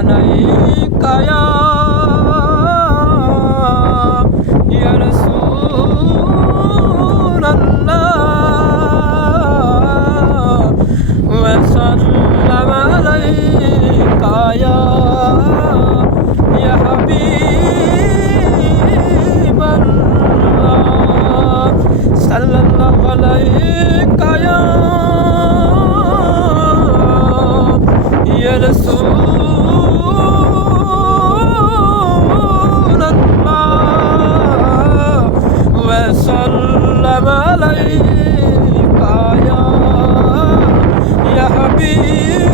عليك يا رسول الله وسلم عليك يا حبيب الله صلى الله عليك يا رسول الله وسلم عليك يا حبيب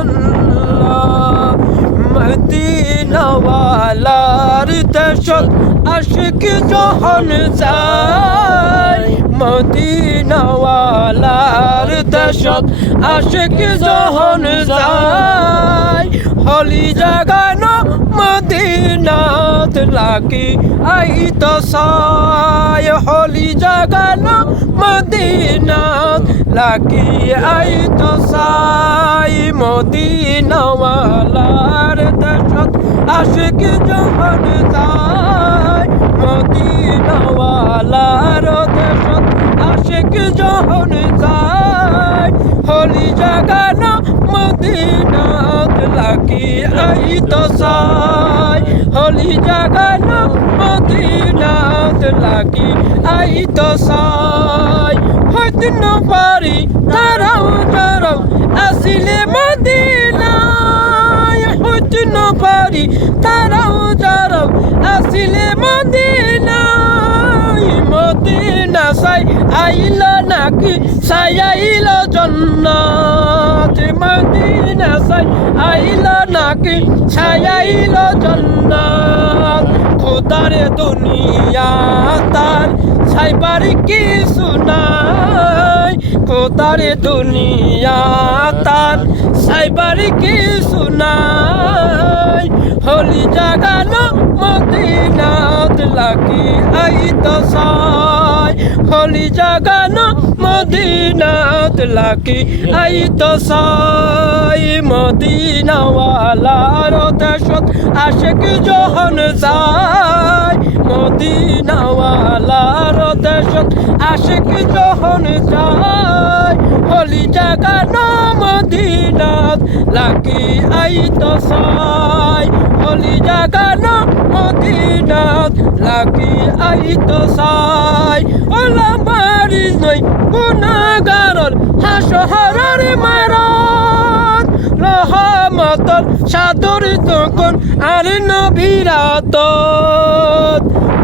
الله مدينة ওয়ালার দেশত আশিক যখন যায় মদিনা ওয়ালার দেশত আশিক যখন যায় হলি জাগানো মদিনাত লাগি আইত সায় হলি জাগানো মদিনাত লাগি আইত সায় মদিনা ওয়ালার দেশত আশিক যখন যায় মদিনা ওয়ালার দেশত আশিক যখন যায় হলি জাগানো মদিনাত লাগি আইত সায় হলি জাগানো মদিনাত লাগি আইত সায় হইতে না পারি তারাও যারাও আসিলে মদিনায় হইতে না পারি তারাও যারাও আসিলে মদিনায় মদিনা সাই আইল নাকি সাই আইল জান্নাত মদিনা সাই আইল নাকি সাই আইল জান্নাত খোদার দুনিয়া তার সাইবার কিছু নাই খোদার দুনিয়া তার সাইবার কিছু নাই হলি জাগানো মদিনাত লাগি আইত সায় হলি জাগানো মদিনাত লাগি আইত সায় মদিনা ওয়ালার দেশত আশিক যখন যায় মদিনা ওয়ালার দেশত আশিক যখন যায় হলি জাগানো মদিনাত লাগি আইত সায় হলি জাগানো মদিনাত লাগি আইত সায় ওলা বাড়ি নই গুনাহগারর হাসহারার মারত রহমতর সাদর তখন আর নবীরাত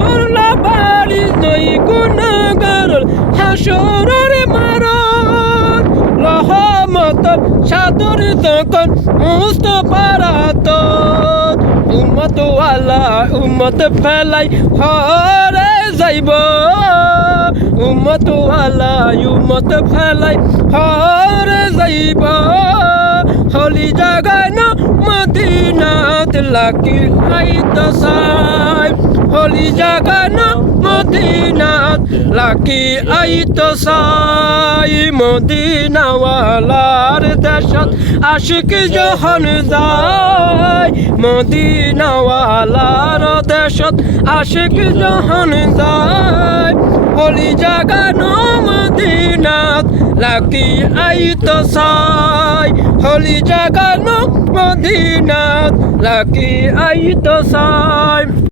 ওলা বাড়ি নই গুনাহগারর হাসহারার মারত রহমতর সাদর তখন মুস্তফারাত উম্মত ওয়ালা উম্মত ফেলাই হরে যাইব উম্মত ওয়ালা উম্মত ফেলাই হরে যাইব হলি জাগানো মদিনাত লাগি আইত সায় হলি জাগানো মদিনাত লাগি আইত সায় মদিনা ওয়ালার দেশত আশিক যখন যায় মদিনা ওয়ালার দেশত আশিক যখন যায় হলি জাগানো মদিনাত লাগি আইত সায় হলি জাগানো মদিনাত লাগি আইত সায়।